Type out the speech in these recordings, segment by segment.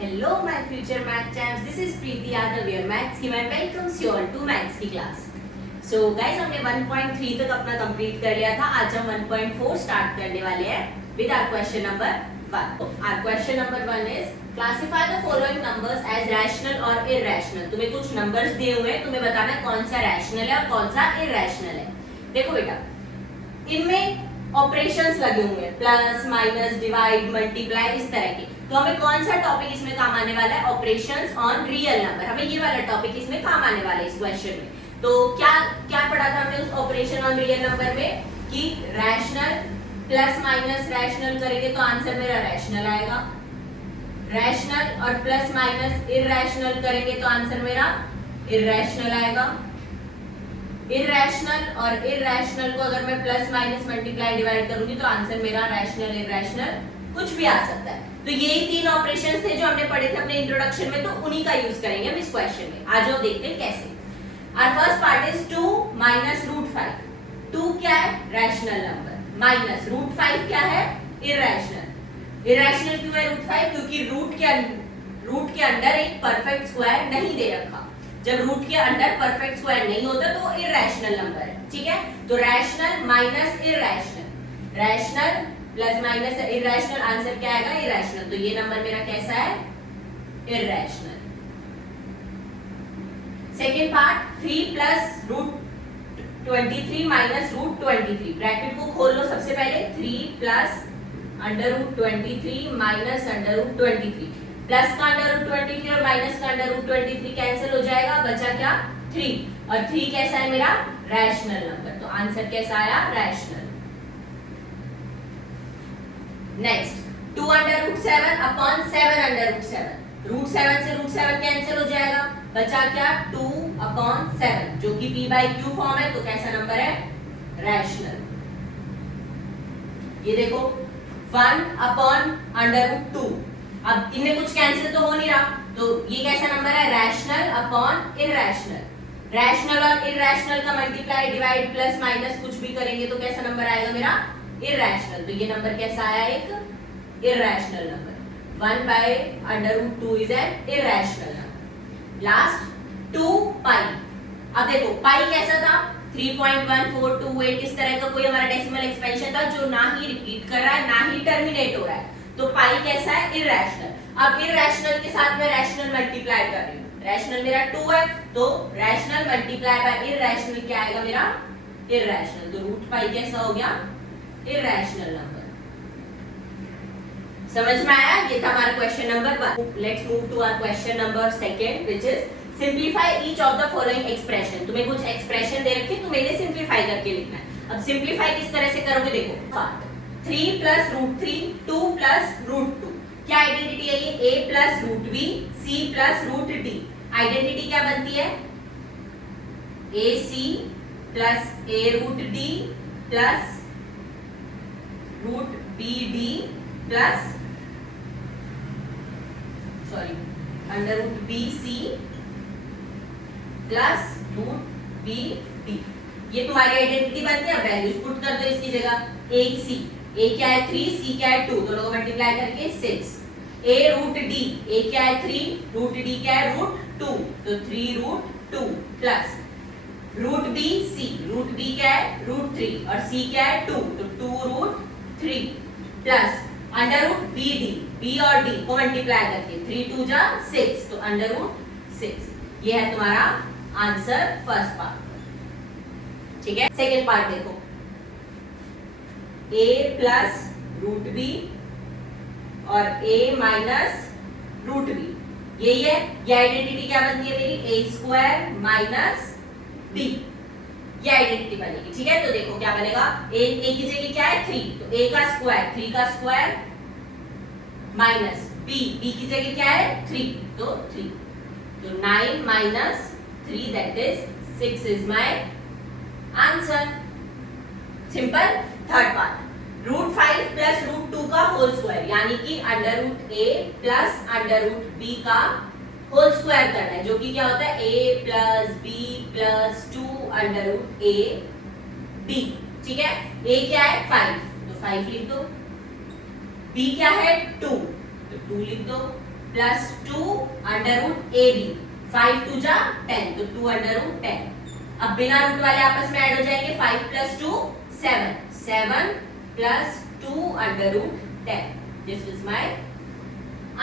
Hello my future math champs, this is Preeti Yadav, your maths की मैं welcomes you all to maths की class. So guys हमने 1.3 तक अपना complete कर लिया था. आज हम 1.4 स्टार्ट करने वाले हैं with our question number 1. Our question number 1 is classify the following numbers as rational or irrational. तुम्हें कुछ numbers दिए हुए हैं, तुम्हें बताना है कौन सा rational है और कौन सा irrational है. देखो बेटा, इनमें ऑपरेशंस लगे हुए हैं, प्लस माइनस डिवाइड मल्टीप्लाई इस तरह के. तो हमें कौन सा टॉपिक इसमें काम आने वाला है? Operations on real number. हमें ये वाला टॉपिक इसमें काम आने वाला है इस क्वेश्चन में. तो क्या क्या पढ़ा था हमने उस ऑपरेशन ऑन रियल नंबर में कि रैशनल प्लस माइनस रैशनल करेंगे तो आंसर मेरा रैशनल आएगा. रैशनल और प्लस माइनस इरैशनल करेंगे तो आंसर मेरा इरैशनल आएगा. इरैशनल और इरैशनल को अगर मैं प्लस माइनस मल्टीप्लाई डिवाइड करूंगी तो आंसर मेरा रैशनल इरैशनल कुछ भी आ सकता है. तो यही तीन ऑपरेशंस थे जो हमने पढ़े थे अपने इंट्रोडक्शन में, तो उन्हीं का यूज करेंगे हम इस क्वेश्चन में. आज हम देखते हैं कैसे. Our first part is 2 minus root 5. 2 क्या है? Rational number. माइनस रूट 5 क्या है? इरैशनल. इरैशनल क्यों है रूट 5? क्योंकि रूट के अंदर एक परफेक्ट स्क्वायर नहीं दे रखा. जब रूट के अंदर परफेक्ट स्क्वायर नहीं होता तो इरैशनल नंबर है. ठीक है, तो rational minus irrational, rational plus minus irrational, answer क्या आएगा? इरैशनल. तो ये नंबर मेरा कैसा है? Irrational. Second part 3 plus root 23 minus root 23. Bracket को खोल लो सबसे पहले. 3 plus under root 23 minus under root 23. Plus का अंडर रूट 23 और माइनस का अंडर रूट 23 कैंसिल हो जाएगा. बचा क्या? 3. और 3 कैसा है मेरा? Rational number. तो आंसर कैसा आया? Rational. Next 2 under root 7 upon 7 under root 7. Root 7 से रूट 7 कैंसिल हो जाएगा. बचा क्या? 2 अपॉन 7 जो कि p बाई q फॉर्म है. तो कैसा नंबर है? रैशनल. ये देखो 1 अपॉन अंडर रूट 2. अब इनमें कुछ कैंसिल तो हो नहीं रहा, तो ये कैसा नंबर है? Rational upon irrational. रैशनल और इरैशनल का मल्टीप्लाई डिवाइड प्लस माइनस कुछ भी करेंगे तो कैसा नंबर आएगा मेरा? इरैशनल. तो ये नंबर कैसा आया? एक irrational number. 1 by under root 2 is an irrational number. Last 2 pi. अब देखो पाई कैसा था? 3.1428 इस तरह का कोई हमारा डेसिमल एक्सपेंशन था जो ना ही रिपीट कर रहा है ना ही टर्मिनेट हो रहा है. तो पाई कैसा है? इरैशनल. अब इरैशनल के साथ मैं रैशनल मल्टीप्लाई कर रही हूँ. रैशनल मेरा 2 है, तो रैशनल मल्टीप्लाई बाय इरैशनल क्या आएगा मेरा? इरैशनल. तो रूट पाई कैसा हो गया? Irrational number. समझ में आया? ये था हमारा question number 1. Let's move to our question number 2 which is simplify each of the following expression. तुम्हें कुछ एक्सप्रेशन दे रखी है, तुम्हें इन्हें सिंप्लीफाई करके लिखना है. अब सिंप्लीफाई किस तरह से करोगे? देखो 3 प्लस रूट 3, 2 प्लस रूट 2. क्या आइडेंटिटी है ये? a plus root b, c plus root d. Identity क्या बनती है? ac plus a root d plus root bd plus under root bc plus root bd. ये तुम्हारी आइडेंटिटी बनती है. वैल्यूज पुट कर दो इसकी जगह. एक c, a क्या है? 3, c क्या है? 2. दोनों को मल्टीप्लाई करके 6. a रूट d, a क्या है? 3, रूट d क्या है? रूट 2. तो 3 root 2 plus root b c, root b क्या है? रूट 3 और c क्या है? 2. तो 2 root 3 plus under root bd, b और d को मल्टीप्लाई करके 3 2 जा 6. तो अंडर रूट 6. ये है तुम्हारा आंसर फर्स्ट पार्ट. ठीक है. सेकेंड पार्ट देखो. a प्लस रूट b और a माइनस रूट b. यही है. ये आइडेंटिटी क्या बनती है मेरी? a square minus b. ये आइडेंटिटी बनेगी. ठीक है. तो देखो क्या बनेगा? a की जगह क्या है? 3. तो a का स्क्वायर 3 का स्क्वायर माइनस b की जगह क्या है? 3. तो 3. तो 9 minus 3 that is 6 is my answer. Simple. Third part root 5 plus root 2 का होल स्क्वायर यानी कि under root a plus under root b का होल स्क्वायर करना है, जो कि क्या होता है? a प्लस b प्लस 2 अंडर रूट a b. ठीक है. a क्या है? 5. तो 5 लिख दो. b क्या है? 2. तो 2 लिख दो. Plus 2 under root A B, 5 2 जा 10, तो 2 अंडर रूट 10। अब बिना रूट वाले आपस में ऐड हो जाएंगे, 5 प्लस 2 7, 7 प्लस 2 अंडर रूट 10। This is my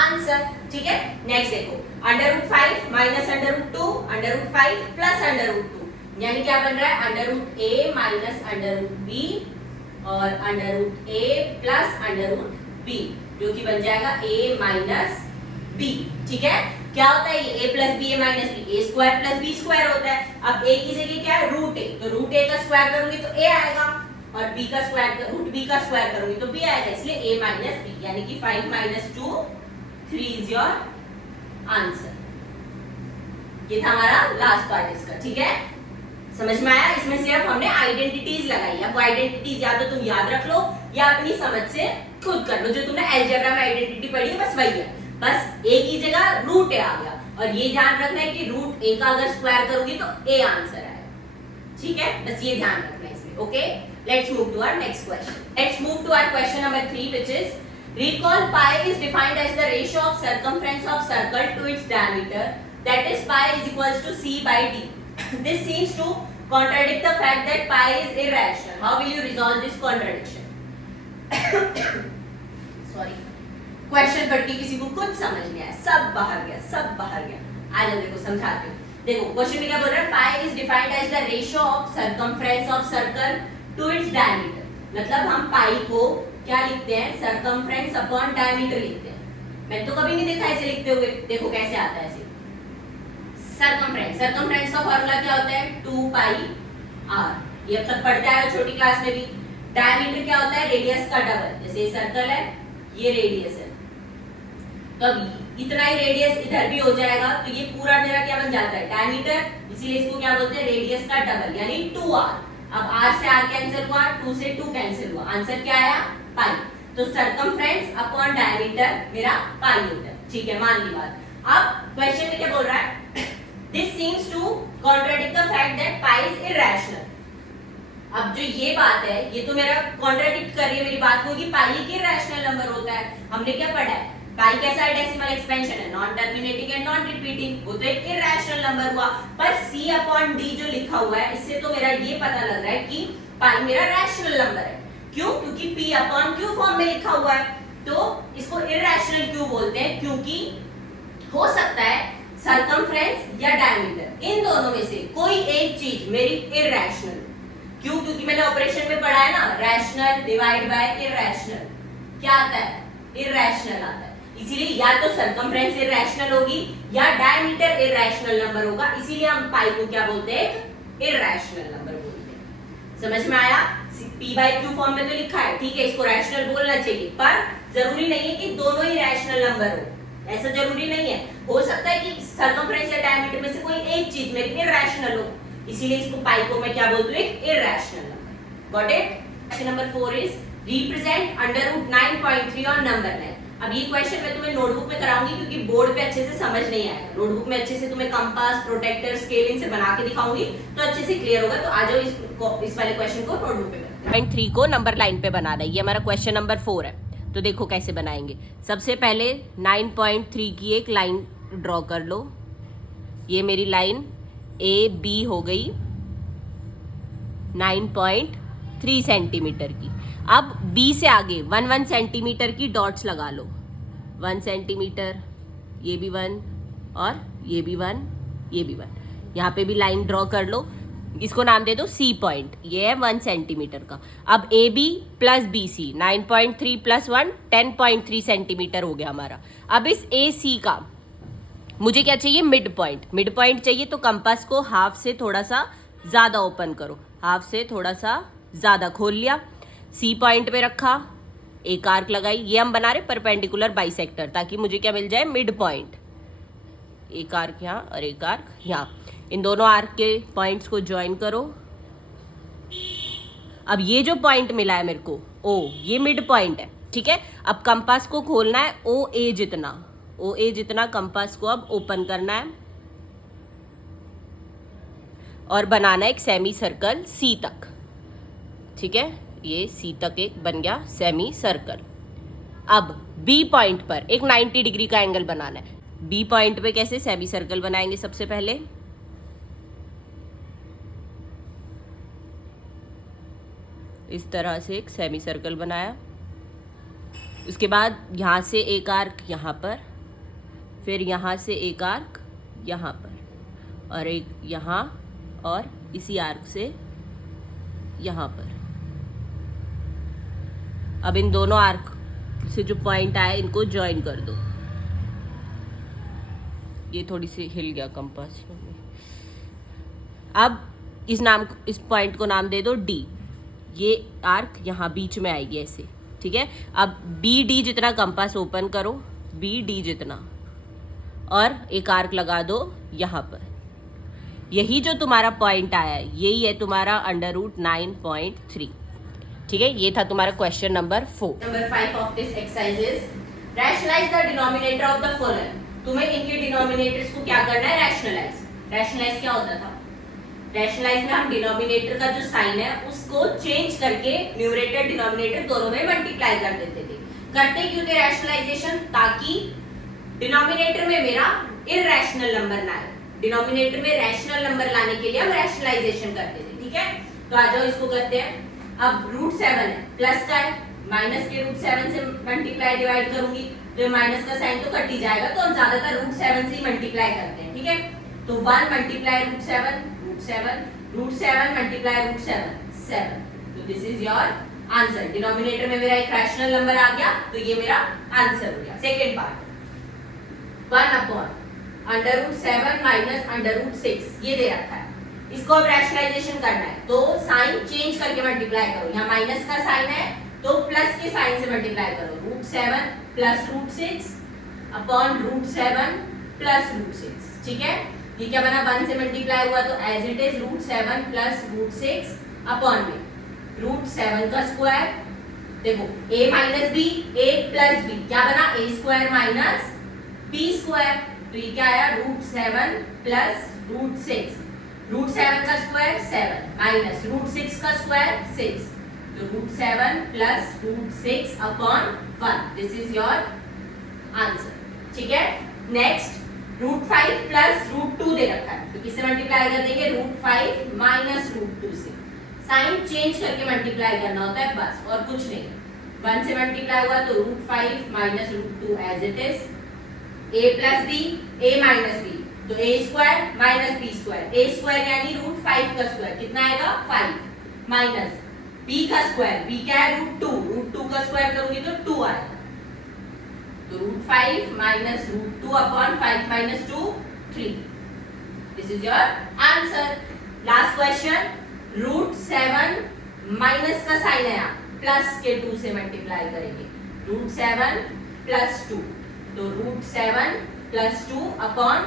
answer. ठीक है, नेक्स्ट देखो, under root 5 minus under root 2, under root 5 plus under root 2, यानी क्या बन रहा है, under root A minus under root B और under root A plus under root B, जो कि बन जाएगा a माइनस बी। ठीक है, क्या होता है ये a plus B, A minus B, A square plus B square होता है। अब a की जगह क्या है, रूट ए, तो रूट ए का स्क्वायर करूंगी तो a आएगा, और b का स्क्वायर, रूट b का स्क्वायर करूंगी तो b आएगा, इसलिए a माइनस बी, यानी कि 5 माइनस 2 3 इज योर आंसर। ये था हमारा लास्ट पार्ट इसका। ठीक है, समझ में आया? इसमें सिर्फ हमने आइडेंटिटीज लगाई। अब वो आइडेंटिटीज या तो तुम याद रख लो या अपनी समझ से खुद कर लो, जो तुमने अलजेब्रा में आइडेंटिटी पढ़ी है बस वही है, बस ए की जगह रूट ए आ गया, और ये ध्यान रखना है कि रूट ए का अगर स्क्वायर करोगी तो ए आंसर आएगा। ठीक है, बस ये ध्यान रखना है इसमें। Okay, let's move to our next question. Let's move to our question number 3 which is recall pi is defined as the ratio of circumference of circle to its diameter, that is pi is equals to c by d. This seems to contradict the fact that pi is irrational. How will you resolve this contradiction? Sorry, question पढ़ के किसी को कुछ समझ नहीं आया, सब बाहर गया, सब बाहर गया। आ जाओ, देखो समझाती हूँ। देखो क्वेश्चन में क्या बोल रहा है, pi is defined as the ratio of circumference of circle to its diameter. मतलब हम पाई को क्या लिखते हैं, सर्कमफ्रेंस अपॉन डायमीटर लिखते हैं। मैंने तो कभी नहीं देखा ऐसे लिखते हुए, देखो कैसे आता है ऐसे। सर्कमफ्रेंस, सर्कमफ्रेंस का फॉर्मूला क्या होता है, 2 पाई r, ये अब तक पढ़ते आए हो छोटी क्लास में भी। डायमीटर क्या होता है, रेडियस का डबल, जैसे ये सर्कल है, ये रेडियस है, तो अब इतना ही रेडियस इधर भी हो जाएगा, तो ये पूरा मेरा क्या बन जाता है, डायमीटर, इसीलिए इसको क्या बोलते हैं, रेडियस का डबल, यानी 2r। अब r से r कैंसिल हुआ, 2 से 2 कैंसिल हुआ, आंसर क्या आया, पाई। तो सर्कमफ्रेंस अपॉन डायमीटर मेरा पाई होता है। ठीक है, मान ली बात। अब क्वेश्चन में क्या बोल रहा है, this seems to contradict the fact that pi is irrational. अब जो ये बात है, ये तो मेरा कॉन्ट्राडिक्ट कर रही है मेरी बात को कि पाई एक इरैशनल नंबर होता है। हमने क्या पढ़ा है, पाई कैसा है, डेसिमल एक्सपेंशन है, non terminating and non repeating, वो तो एक इरैशनल नंबर हुआ। पर c अपॉन d जो लिखा हुआ है, इससे तो मेरा ये पता लग रहा है कि पाई मेरा रैशनल नंबर है। क्यों? क्योंकि p अपॉन q फॉर्म में लिखा हुआ है, तो इसको इरैशनल क्यों बोलते हैं, क्योंकि हो सकता है सर्कमफ्रेंस या डायमीटर, इन दोनों में से कोई एक चीज मेरी इरैशनल। क्यों? क्योंकि मैंने ऑपरेशन में पढ़ा है ना, रैशनल डिवाइड बाय इरैशनल, क्या आता है, इरैशनल आता है। इसीलिए या तो सर्कमफ्रेंस इरैशनल होगी या डायमीटर इरैशनल नंबर होगा, इसीलिए हम पाई को क्या बोलते हैं, इरैशनल नंबर बोलते हैं। समझ में आया? p by q फॉर्म में तो लिखा है, ठीक है, इसको रैशनल बोलना चाहिए, पर जरूरी नहीं है कि दोनों ही रैशनल नंबर हो, ऐसा जरूरी नहीं है। हो सकता है कि सर्कमफ्रेंस या डायमीटर में से कोई एक चीज मेरी इरैशनल हो, इसीलिए इसको पाई को मैं क्या बोलती हूँ, एक irrational number. Got it? Question number 4 is represent under root 9.3 और नंबर 9। अब ये क्वेश्चन मैं तुम्हें नोटबुक में कराऊंगी क्योंकि बोर्ड पे अच्छे से समझ नहीं आएगा। नोटबुक में अच्छे से तुम्हें कंपास, प्रोटेक्टर, स्केलिंग से बना के दिखाऊंगी तो अच्छे से क्लियर होगा। तो आ जाओ इस वाले क्वेश्चन को नोटबुक पे 9.3 को नंबर लाइन पे बनाना है। ये हमारा क्वेश्चन नंबर 4 है, तो देखो कैसे बनाएंगे। सबसे पहले 9.3 की एक लाइन ड्रॉ कर लो। ये मेरी लाइन ए बी हो गई 9.3 सेंटीमीटर की। अब B से आगे 1 सेंटीमीटर की डॉट्स लगा लो, 1 सेंटीमीटर, ये भी 1 और ये भी 1, ये भी 1। यहाँ पे भी लाइन ड्रॉ कर लो, इसको नाम दे दो C पॉइंट, ये है 1 सेंटीमीटर का। अब AB plus BC 9.3 plus 1 10.3 centimetre हो गया हमारा। अब इस AC का मुझे क्या चाहिए, मिड पॉइंट। मिड पॉइंट चाहिए तो कंपास को हाफ से थोड़ा सा ज़्यादा ओपन करो, हाफ से थोड़ा सा ज़्यादा खोल लिया, C पॉइंट पे रखा, एक आर्क लगाई। ये हम बना रहे परपेंडिकुलर बाइसेक्टर ताकि मुझे क्या मिल जाए, मिड पॉइंट। एक आर्क यहाँ और एक आर्क यहाँ, इन दोनों आर्क के पॉइंट्स को ज्वाइन करो। अब ये जो पॉइंट मिला है मेरे को O, ये मिड पॉइंट है, ठीक है। अब कंपास को खोलना है OA जितना कंपास को अब ओपन करना है और बनाना है एक सेमी सर्कल C तक, ठीक है। ये C तक एक बन गया सेमी सर्कल। अब बी पॉइंट पर एक 90 डिग्री का एंगल बनाना है। बी पॉइंट पे कैसे सेमी सर्कल बनाएंगे? सबसे पहले इस तरह से एक सेमी सर्कल बनाया, उसके बाद यहाँ से एक आर्क यहाँ पर, फिर यहाँ से एक आर्क यहाँ पर और एक यहाँ, और इसी आर्क से यहाँ पर। अब इन दोनों आर्क से जो पॉइंट आए इनको ज्वाइन कर दो। ये थोड़ी सी हिल गया कंपास। अब इस पॉइंट को नाम दे दो डी। ये आर्क यहाँ बीच में आएगी ऐसे, ठीक है। अब बी डी जितना कंपास ओपन करो, बी डी जितना, और एक आर्क लगा दो यहाँ पर। यही जो तुम्हारा पॉइंट आया है यही है तुम्हारा √9.3, ठीक है। ये था तुम्हारा question number 4। Number 5 of this exercise is rationalise the denominator of the following. तुम्हें इनके डिनोमिनेटर्स को क्या करना है? रैशनलाइज। रैशनलाइज क्या होता था? रैशनलाइज में हम डिनोमिनेटर का जो साइन है उसको चेंज करके न्यूमरेटर डिनोमिनेटर दोनों में मल्टीप्लाई कर देते थे। करते क्यों थे रैशनलाइजेशन? ताकि डिनोमिनेटर में मेरा इरैशनल नंबर ना आए। डिनोमिनेटर में रैशनल नंबर लाने के लिए हम रैशनलाइजेशन करते थे, ठीक है। तो आ जाओ इसको करते हैं। अब √7 है, प्लस का है, माइनस के √7 से मल्टीप्लाई डिवाइड करूंगी तो माइनस का साइन तो कट ही जाएगा, तो हम ज्यादातर √7 से ही मल्टीप्लाई करते हैं, ठीक है। तो 1 मल्टीप्लाई √7 √7 मल्टीप्लाई √7 7। तो this is your answer. Denominator में मेरा एक रैशनल नंबर आ गया तो ये मेरा आंसर हो गया। सेकंड पार्ट 1/√7 माइनस √6 ये दे रखा है, इसको अब रैशनलाइजेशन करना है तो साइन चेंज करके मल्टीप्लाई करो। यहाँ माइनस का साइन है तो प्लस के साइन से मल्टीप्लाई करो। √7 प्लस √6 अपॉन √7 प्लस √6, ठीक है। ये क्या बना? 1 से मल्टीप्लाई हुआ तो as it is √7 plus √6 upon में √7 का स्क्वायर। देखो a minus B, a plus B क्या बना? a² minus b square. तो ये क्या आया? √7 प्लस √6। √7 का स्क्वायर 7 माइनस √6 का स्क्वायर 6। तो √7 plus √6 upon 1। This is your answer, ठीक है। नेक्स्ट √5 प्लस √2 दे रखा है तो किससे मल्टीप्लाई कर देंगे? √5 माइनस √2 से। साइन चेंज करके मल्टीप्लाई करना होता है बस, और कुछ नहीं। 1 से मल्टीप्लाई हुआ तो √5 minus √2 as it is. a plus b, a minus b, तो a² माइनस b²। a² यानी √5 का स्क्वायर कितना आएगा? 5 माइनस b का स्क्वायर, b क्या है? √2 का स्क्वायर करूंगी तो 2 आएगा। तो √5 minus √2 upon 5 minus 2 3। This is your answer. Last question √7 minus का साइन है, प्लस के 2 से मल्टीप्लाई करेंगे। √7 प्लस 2, तो √7 प्लस 2 अपॉन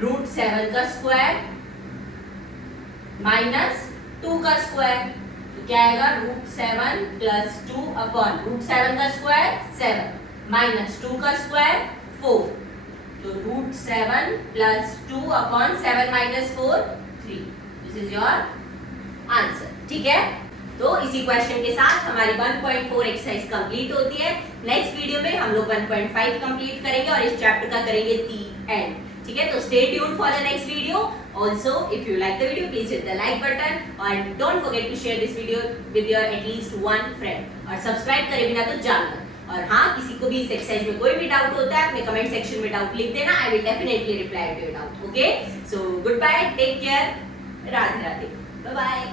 √7 का स्क्वायर माइनस 2 का स्क्वायर। तो क्या आएगा? √7 प्लस 2 अपॉन √7 का स्क्वायर 7 माइनस 2 का स्क्वायर 4। तो √7 plus 2 upon 7 minus 4 3। This is your answer, ठीक है। तो इसी क्वेश्चन के साथ हमारी 1.4 एक्सरसाइज कंप्लीट होती है। नेक्स्ट वीडियो में हम लोग 1.5 कंप्लीट करेंगे और इस चैप्टर का करेंगे द एंड, ठीक है। तो stay tuned for the next video. Also, if you like the video, please hit the like button and don't forget to share this video with your at least one friend. और subscribe करे बिना तो जान मत। और हाँ, किसी को भी इस एक्सरसाइज में कोई भी डाउट होता है अपने कमेंट सेक्शन में डाउट लिख देना। I will definitely reply to your doubt. Okay? So goodbye, take care, Radhe Radhe, bye bye.